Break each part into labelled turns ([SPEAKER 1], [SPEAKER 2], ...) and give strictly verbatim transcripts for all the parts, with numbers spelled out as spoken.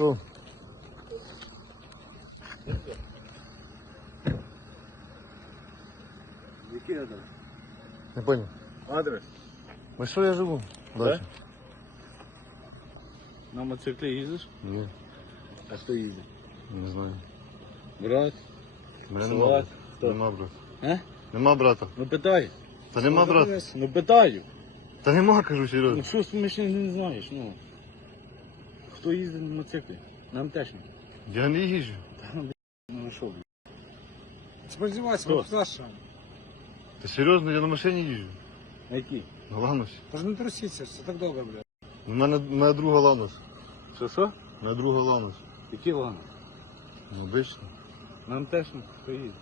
[SPEAKER 1] Що?
[SPEAKER 2] Який адрес?
[SPEAKER 1] Не понял.
[SPEAKER 2] Адрес?
[SPEAKER 1] Ну що я живу? Дальше.
[SPEAKER 2] На мотоциклі їздиш?
[SPEAKER 1] Ні,
[SPEAKER 2] А хто їздить?
[SPEAKER 1] не знаю.
[SPEAKER 2] Брат?
[SPEAKER 1] Мене
[SPEAKER 2] Салат?
[SPEAKER 1] нема.
[SPEAKER 2] Хто?
[SPEAKER 1] Нема брата.
[SPEAKER 2] А?
[SPEAKER 1] Нема брата.
[SPEAKER 2] Ну питай.
[SPEAKER 1] Та нема брата.
[SPEAKER 2] Ну питаю.
[SPEAKER 1] Та нема, кажу,
[SPEAKER 2] Ну
[SPEAKER 1] серйозно.
[SPEAKER 2] що смішно не знаєш, ну. Хто їздить на мотоциклі? Нам теж не.
[SPEAKER 1] Я не їжджу.
[SPEAKER 2] Та ну, блядь, ну що, блядь.
[SPEAKER 3] Сподівайся,
[SPEAKER 2] Хто?
[SPEAKER 3] ми спрашиваємо.
[SPEAKER 1] Та серйозно, я на машині їжджу.
[SPEAKER 2] На який?
[SPEAKER 1] На Ланосі.
[SPEAKER 3] Та ж не трусіться, все так довго, блядь.
[SPEAKER 1] У мене моя друга Ланос.
[SPEAKER 2] Що, що?
[SPEAKER 1] Моя друга Ланос.
[SPEAKER 2] Які лани?
[SPEAKER 1] Ну, обично.
[SPEAKER 2] Нам теж не. Хто їздить?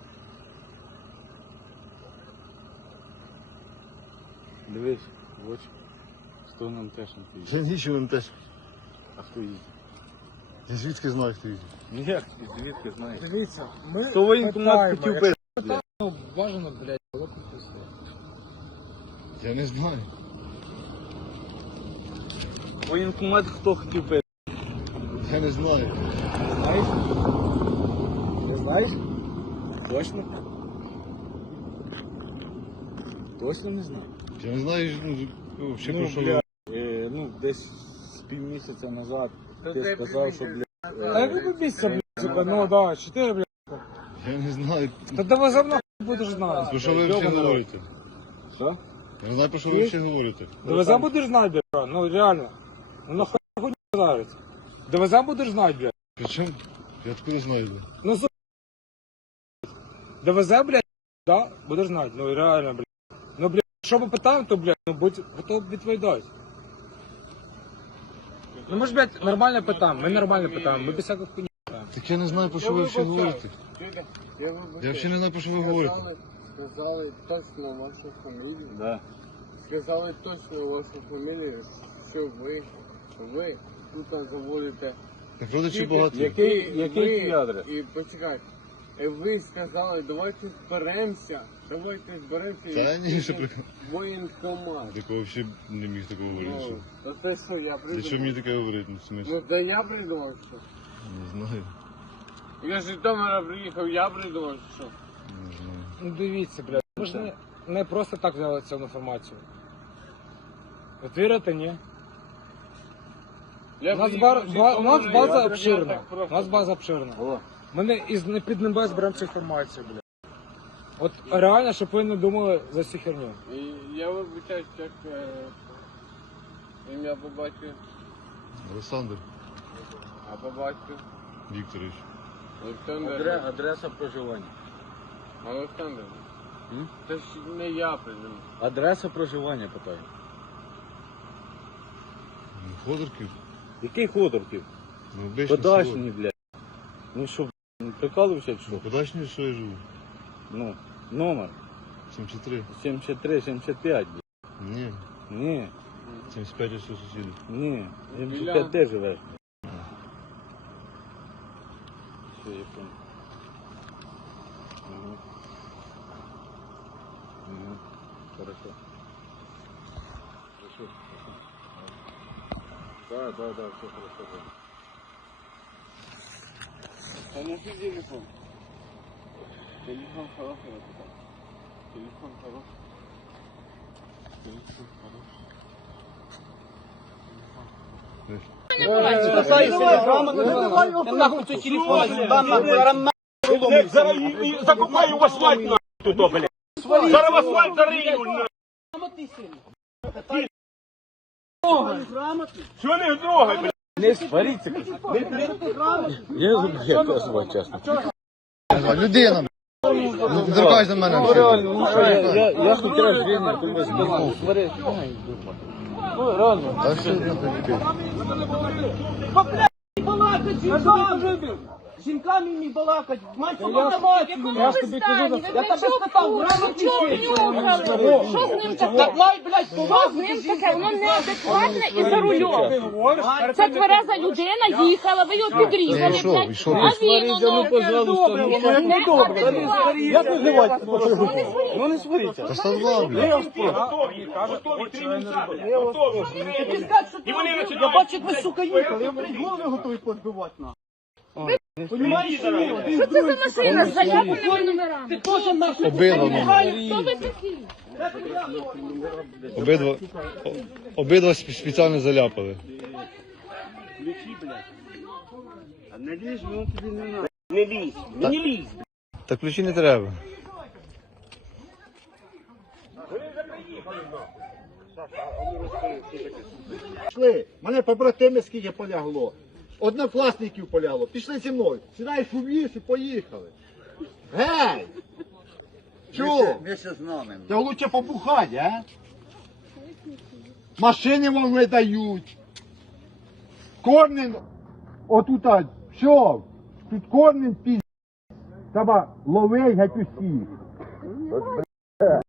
[SPEAKER 2] Дивись, в очі. Хто нам теж не поїздить?
[SPEAKER 1] Я нічого не теж.
[SPEAKER 2] А хто їздить?
[SPEAKER 1] Я звідки знаю, хто їздить.
[SPEAKER 2] Ніяк, звідки знаєш?
[SPEAKER 3] Дивіться, ми
[SPEAKER 2] То воєнкомат хотів
[SPEAKER 3] якщо
[SPEAKER 2] пити.
[SPEAKER 3] питання, ну, бажано, блядь, було б пустити.
[SPEAKER 1] Я не знаю.
[SPEAKER 2] Воєнкомат хто хотів пити?
[SPEAKER 1] Я не знаю.
[SPEAKER 3] Знаєш? Не знаєш?
[SPEAKER 2] Точно? Точно не знаю.
[SPEAKER 1] Я не знаю, ну, взагалі, про що
[SPEAKER 2] бля,
[SPEAKER 1] ви.
[SPEAKER 2] е, ну, десь з півмісяця назад ти сказав, що, бля,
[SPEAKER 3] Та як ви місця, блядь, сука, ну да, чотири, блядь.
[SPEAKER 1] Я не знаю.
[SPEAKER 3] Та давай за мною будеш знати.
[SPEAKER 1] Про що ви взагалі говорите?
[SPEAKER 2] що?
[SPEAKER 1] Я не знаю, про що ви взагалі говорите.
[SPEAKER 3] Довеза будеш знати, блядь, ну реально. Ну нахуй хуйня зараз. Довеза будеш знати, блядь.
[SPEAKER 1] Причому? Я откуда знаю? Бля?
[SPEAKER 3] Ну, сука. Довезе, блядь, да, будеш знати, ну реально, блядь. Ну, блядь, що ми питаємо, то, блядь, ну будь готов відповідати. Ну ми ж, блядь, нормально питаємо, ми нормально питаємо, ми без всяких хуйні питаємо.
[SPEAKER 1] Так я не знаю, про що ви взагалі говорите.
[SPEAKER 4] Я
[SPEAKER 1] Я взагалі не знаю, про що ви говорите.
[SPEAKER 4] Сказали точно вашу фамілію.
[SPEAKER 2] Да.
[SPEAKER 4] Сказали точно вашу фамілію, що ви, ви тут заводите.
[SPEAKER 1] Так родичів багато.
[SPEAKER 2] Який,
[SPEAKER 4] Ви-
[SPEAKER 2] який
[SPEAKER 4] ви-
[SPEAKER 2] твій адрес?
[SPEAKER 4] І почекайте. І ви сказали, давайте зберемося. Давайте зберемося
[SPEAKER 1] Та
[SPEAKER 4] і
[SPEAKER 1] ні, що
[SPEAKER 4] підемо
[SPEAKER 1] при-
[SPEAKER 4] в воєнкомат.
[SPEAKER 1] Такого взагалі не міг такого говорити.
[SPEAKER 4] Ну,
[SPEAKER 1] Що?
[SPEAKER 4] то це що, я
[SPEAKER 1] Для чого мені
[SPEAKER 4] придумав?
[SPEAKER 1] таке говорити? Ну, в смислі?
[SPEAKER 4] Ну, це я придумав, що?
[SPEAKER 1] Не знаю.
[SPEAKER 4] Я з Житомира приїхав, я придумав, що?
[SPEAKER 1] Не знаю.
[SPEAKER 3] Ну дивіться, блядь, ми ж не, не просто так взяли цю інформацію. От вірите, ні?
[SPEAKER 4] Я
[SPEAKER 3] У нас,
[SPEAKER 4] приїхав
[SPEAKER 3] бар,
[SPEAKER 4] з
[SPEAKER 3] ба, у нас
[SPEAKER 4] Житомира,
[SPEAKER 3] база
[SPEAKER 4] я
[SPEAKER 3] обширна.
[SPEAKER 4] так
[SPEAKER 3] У
[SPEAKER 4] просто-
[SPEAKER 3] нас база обширна.
[SPEAKER 2] О,
[SPEAKER 3] Ми не із не під небес беремо цю інформацію, блядь. От реально, щоб ви не думали за цю херню.
[SPEAKER 4] І я вибачаюсь, як е, ім'я по батькові,
[SPEAKER 1] Олександр
[SPEAKER 4] а по батькові
[SPEAKER 1] Вікторович.
[SPEAKER 4] Олександр.
[SPEAKER 2] адре, адреса проживання.
[SPEAKER 4] Олександр.
[SPEAKER 2] М?
[SPEAKER 4] Це ж не я придумав.
[SPEAKER 2] Адреса проживання, питаю.
[SPEAKER 1] Ну, Ходорків.
[SPEAKER 2] Який Ходорків?
[SPEAKER 1] Ну, обичне село.
[SPEAKER 2] Подачний, блядь. Ну що, блядь, прикалуєшся чи
[SPEAKER 1] Ну,
[SPEAKER 2] що?
[SPEAKER 1] подачні, що я живу?
[SPEAKER 2] Ну, номер
[SPEAKER 1] сімдесят три.
[SPEAKER 2] сімдесят три сімдесят п'ять, блядь.
[SPEAKER 1] Ні.
[SPEAKER 2] Ні,
[SPEAKER 1] сімдесят п'ять ось у сусідів.
[SPEAKER 2] ні. сімдесят
[SPEAKER 4] Біля-
[SPEAKER 2] п'ять ти живеш, блядь. Все, я понял. Угу. Угу. Хорошо. Хорошо, хорошо. Да, да, да, все хорошо. Да.
[SPEAKER 4] Та не ти телефон. Телефон хороший, я питав. Телефон хороший. Телефон хороший.
[SPEAKER 5] Нахуй цей телефон сюда, нахуй, рано.
[SPEAKER 6] Зараз і- і закопаю в асфальт на тут, о, блядь. Зараз в асфальт зарию, на. Що не трогай, блядь?
[SPEAKER 2] Не сваріться, я я кажу, чесно.
[SPEAKER 1] Людина! Ну, ти торкайся до мене.
[SPEAKER 2] Реально, ну що, я, я, я хоч раз в житті тебе сказав, свари. Ну, реально.
[SPEAKER 1] Та все, нахуй,
[SPEAKER 5] з жінками мені балакать, мать інформацію.
[SPEAKER 3] Я ж тобі кажу,
[SPEAKER 5] Я тебе спитав, грамотніше.
[SPEAKER 7] Що з ним таке?
[SPEAKER 5] Так май, блядь,
[SPEAKER 7] Що з
[SPEAKER 5] повагу.
[SPEAKER 7] ним таке? Воно неадекватне і за рулем.
[SPEAKER 3] говориш,
[SPEAKER 7] Це твереза людина їхала, ви його підрізали.
[SPEAKER 1] Ішов,
[SPEAKER 7] блядь.
[SPEAKER 1] ішов.
[SPEAKER 7] А він
[SPEAKER 2] Ну,
[SPEAKER 7] воно
[SPEAKER 2] пожалуйста, ну,
[SPEAKER 7] не
[SPEAKER 2] як не добре.
[SPEAKER 7] адекватне.
[SPEAKER 2] Як називати? Ну, не сваріться.
[SPEAKER 1] Та що два, блядь?
[SPEAKER 6] Готові, готові, три місця. Готові. І вони
[SPEAKER 5] Я
[SPEAKER 6] починають.
[SPEAKER 5] бачу, як ви, сука, їхали, я, блядь, голови готовий подбивати, на. Понімаєш, що ні? Один
[SPEAKER 7] Що це за
[SPEAKER 5] другий.
[SPEAKER 7] машина з заляпаними номерами?
[SPEAKER 5] Ти теж нахуй.
[SPEAKER 1] Обидва.
[SPEAKER 7] Хто ви такі?
[SPEAKER 1] Обидва, о- обидва спе- спеціально заляпали.
[SPEAKER 4] Ключі, блядь. А не лізь, ну тобі не надо. Не лізь, не лізь.
[SPEAKER 1] Та ключі не треба.
[SPEAKER 8] Пішли. Мене побратими скільки полягло. Однокласників полягло. Пішли зі мною. Сідаєш у віз і поїхали. Гей! Чого?
[SPEAKER 5] Вместе з нами.
[SPEAKER 8] Та лучше побухати, а? Машини вам не дають. Корнен, отут, а, все, тут корнен піз. Треба ловить геть усіх.